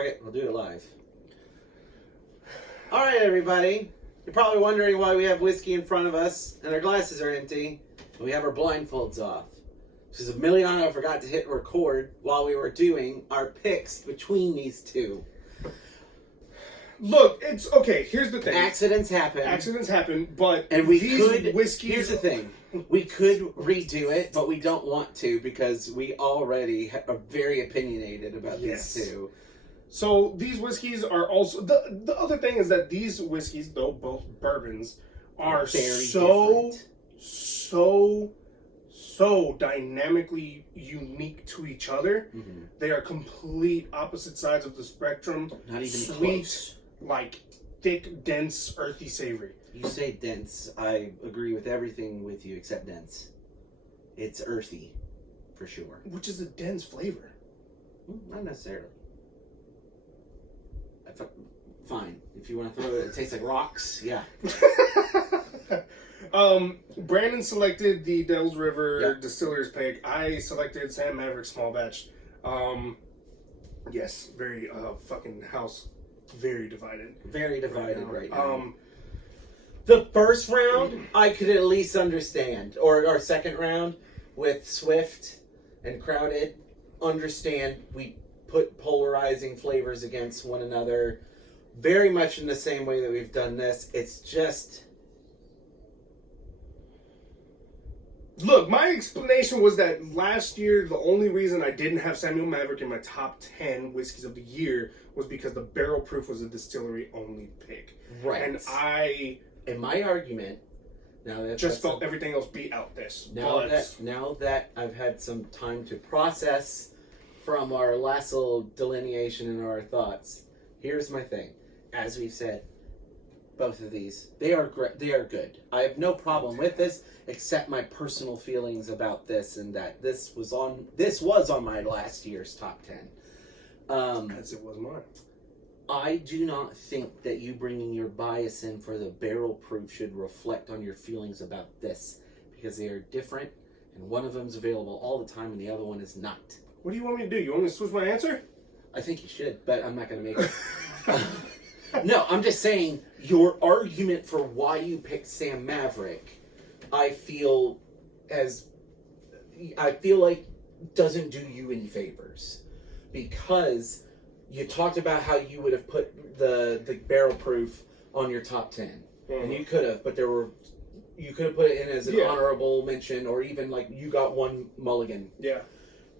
Fuck it, we'll do it live. Alright, everybody. You're probably wondering why we have whiskey in front of us and our glasses are empty and we have our blindfolds off. Because Emiliano forgot to hit record while we were doing our picks between these two. Look, it's okay. Here's the thing. Accidents happen, but and we could. Whiskeys, here's the thing: we could redo it, but we don't want to because we already are very opinionated about these two. So these whiskeys are also the other thing is that these whiskeys, though both bourbons, are very so different. so dynamically unique to each other. Mm-hmm. They are complete opposite sides of the spectrum. Not even sweet, close. Like thick, dense, earthy, savory. You say dense. I agree with everything with you except dense. It's earthy, for sure. Which is a dense flavor. Not necessarily. Fine. If you want to throw it tastes like rocks, yeah. Brandon selected the Devil's River Distiller's pick. I selected Sam Maverick Small Batch. Yes, very fucking house. Very divided. Very divided right now. The first round, I could at least understand. Or our second round with Swift and Crowded, understand we put polarizing flavors against one another very much in the same way that we've done this. It's just... Look, my explanation was that last year, the only reason I didn't have Samuel Maverick in my top 10 whiskeys of the year was because the barrel proof was a distillery-only pick. Right. And in my argument, now that just felt everything else beat out this. Now that I've had some time to process from our last little delineation in our thoughts, here's my thing. As we've said, both of these, they are good. I have no problem with this, except my personal feelings about this, and that this was on my last year's top 10. As it was mine. I do not think that you bringing your bias in for the barrel proof should reflect on your feelings about this, because they are different, and one of them is available all the time, and the other one is not. What do you want me to do? You want me to switch my answer? I think you should, but I'm not going to make it. No, I'm just saying, your argument for why you picked Sam Maverick, I feel like doesn't do you any favors. Because you talked about how you would have put the barrel proof on your top 10. Mm-hmm. And you could have, but you could have put it in as an honorable mention, or even like you got one mulligan. Yeah.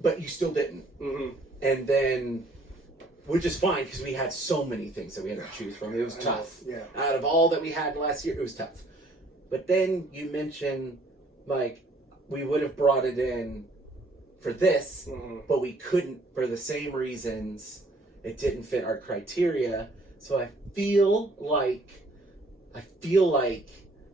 But you still didn't. Mm-hmm. And then... Which is fine, because we had so many things that we had to choose from. It was tough. Yeah. Out of all that we had last year, it was tough. But then you mentioned, like, we would have brought it in for this, but we couldn't for the same reasons. It didn't fit our criteria. So I feel like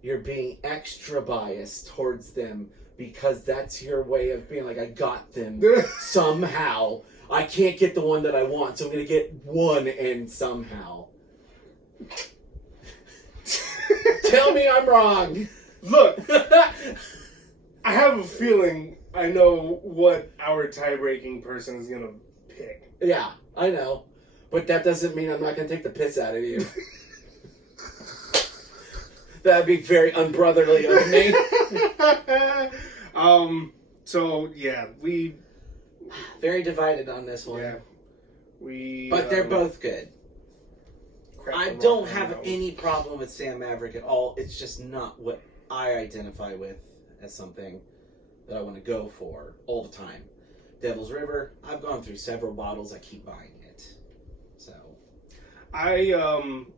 you're being extra biased towards them because that's your way of being like, I got them somehow. I can't get the one that I want, so I'm going to get one and somehow. Tell me I'm wrong. Look, I have a feeling I know what our tie-breaking person is going to pick. Yeah, I know. But that doesn't mean I'm not going to take the piss out of you. That'd be very unbrotherly of me. So, yeah, we... Very divided on this one. Yeah. But they're both good. I don't have any problem with Sam Maverick at all. It's just not what I identify with as something that I want to go for all the time. Devil's River, I've gone through several bottles. I keep buying it. So. I'm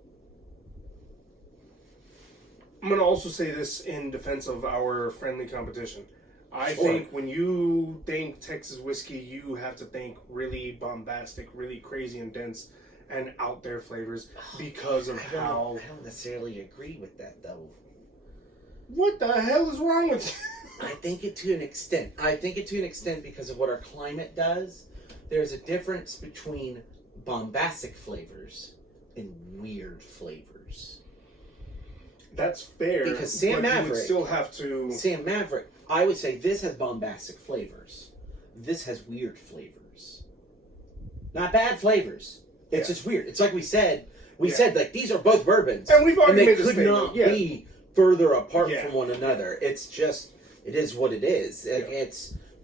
going to also say this in defense of our friendly competition. I think when you think Texas whiskey, you have to think really bombastic, really crazy and dense and out there flavors because of how... I don't necessarily agree with that, though. What the hell is wrong with you? I think it to an extent. Because of what our climate does. There's a difference between bombastic flavors and weird flavors. That's fair. Because Sam Maverick... you would still have to... Sam Maverick... I would say this has bombastic flavors. This has weird flavors. Not bad flavors, It's just weird. It's like we said. We said like these are both bourbons, and we've already and they made this could not be further apart from one another. It's just it is what it is.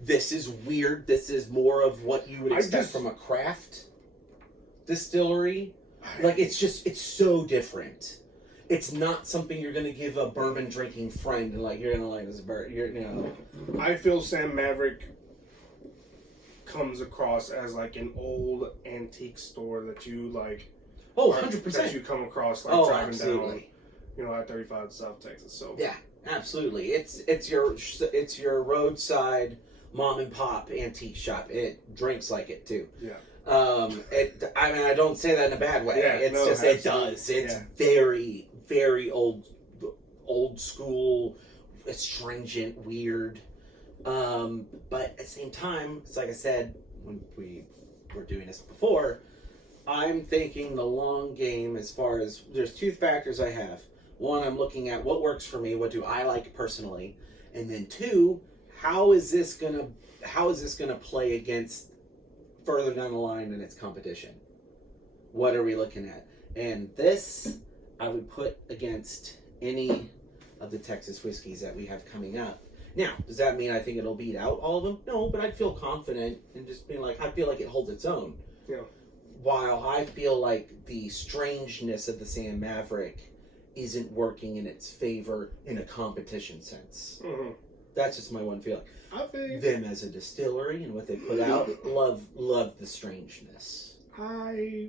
This is weird. This is more of what you would expect from a craft distillery. Like it's so different. It's not something you're going to give a bourbon drinking friend and like you're going to like this bourbon. I feel Sam Maverick comes across as like an old antique store that you like. Oh, 100%. That you come across like driving down, I-35 to South Texas. So yeah, absolutely. It's your roadside mom and pop antique shop. It drinks like it too. Yeah. I mean, I don't say that in a bad way. Yeah, it does. It's very, very old school, astringent, weird. But at the same time, it's like I said when we were doing this before, I'm thinking the long game as far as there's two factors I have. One, I'm looking at what works for me, what do I like personally, and then two, how is this gonna play against further down the line in its competition? What are we looking at? And this I would put against any of the Texas whiskeys that we have coming up. Now, does that mean I think it'll beat out all of them? No, but I'd feel confident in just being like, I feel like it holds its own. Yeah. While I feel like the strangeness of the Sam Maverick isn't working in its favor in a competition sense. Mm-hmm. That's just my one feeling. I feel them as a distillery and what they put out, love the strangeness. I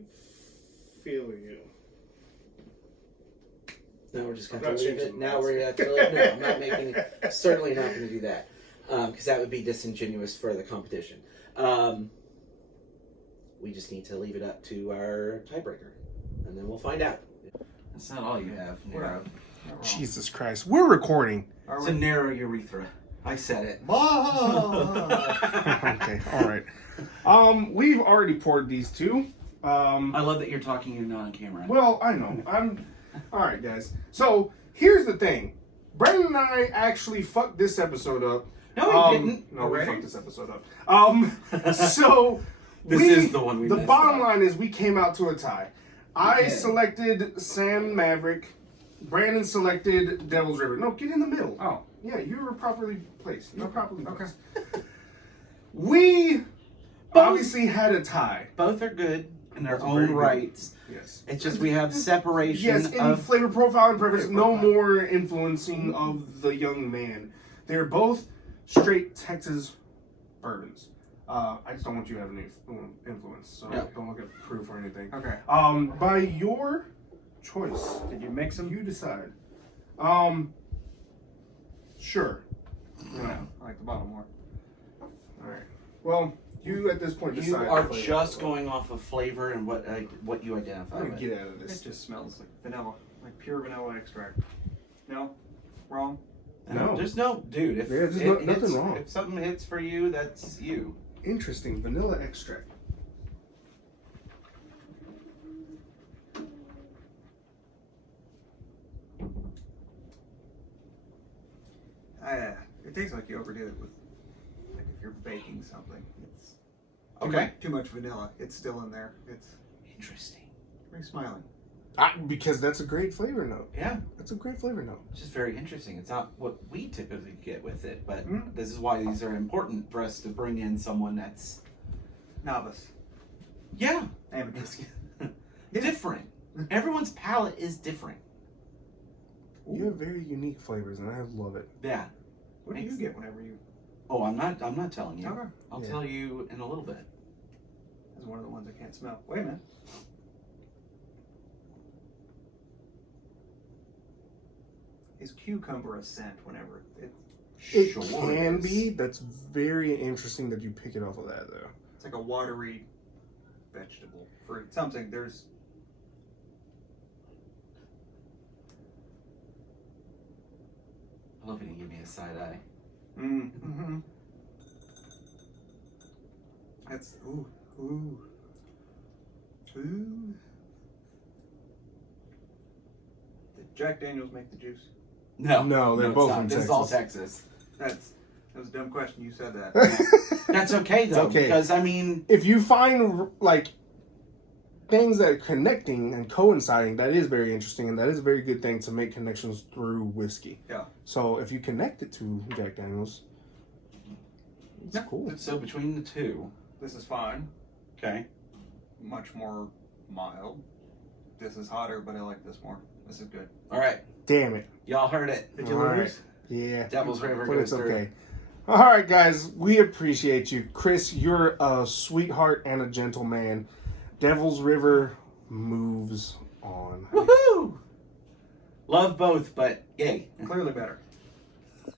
feel you. Now we're just going to leave it. Now we're going to leave it. No, I'm not making. Certainly not going to do that because that would be disingenuous for the competition. We just need to leave it up to our tiebreaker, and then we'll find out. That's not all you have, narrow. Jesus Christ, we're recording. It's a narrow urethra. I said it. Okay, all right. We've already poured these two. I love that you're talking. You're not on camera. Well, I know. All right, guys. So here's the thing. Brandon and I actually fucked this episode up. No, we didn't. No, we fucked this episode up. So this is the one we. The bottom line is we came out to a tie. I selected Sam Maverick. Brandon selected Devil's River. No, get in the middle. Oh. Yeah, you were properly placed. You were properly placed. Okay. We obviously had a tie. Both are good in their own rights. Yes. It's just we have separation yes, in flavor profile and preference, no more influencing of the young man. They're both straight Texas bourbons. I just don't want you to have any influence, so don't look at proof or anything. Okay. By your choice. Did you mix them? You decide. Sure. Yeah, I like the bottle more. Alright. Well, you at this point decide. You are just going off of flavor and what you identify I'm with. gonna get out of this. It just smells like vanilla, like pure vanilla extract. No? Wrong? No. There's no, dude. If there's nothing wrong. If something hits for you, that's you. Interesting. Vanilla extract. It tastes like you overdid it with, like if you're baking something. It's Okay. Too much vanilla. It's still in there. It's Interesting. very smiling. Because that's a great flavor note. Yeah. That's a great flavor note. It's just very interesting. It's not what we typically get with it, but this is why these are important for us to bring in someone that's Novice. yeah, Amateur. different. Everyone's palate is different. You have very unique flavors, and I love it. Yeah. What do you get whenever you... Oh, I'm not telling you. Okay. I'll tell you in a little bit. This is one of the ones I can't smell. Wait a minute. Is cucumber a scent whenever it... It Sure can is. be. That's very interesting that you pick it off of that, though. It's like a watery vegetable, fruit, something. There's... I love when you give me a side eye. Mm-hmm. That's... Ooh. Ooh. Ooh. Did Jack Daniels make the juice? No, they're both it's not. from This is all Texas. That was a dumb question. You said that. That's okay though, okay. because I mean, if you find like things that are connecting and coinciding, that is very interesting, and that is a very good thing to make connections through whiskey. Yeah. So if you connect it to Jack Daniels, it's cool. So between the two, This is fine. okay. Much more mild. This is hotter, but I like this more. This is good. All right, Damn it. y'all heard it. Did you All right. lose? Yeah. Devil's River But goes it's through. okay. All right, guys. We appreciate you. Chris, you're a sweetheart and a gentleman. Devil's River moves on. Woohoo! Love both, but yay. Clearly better.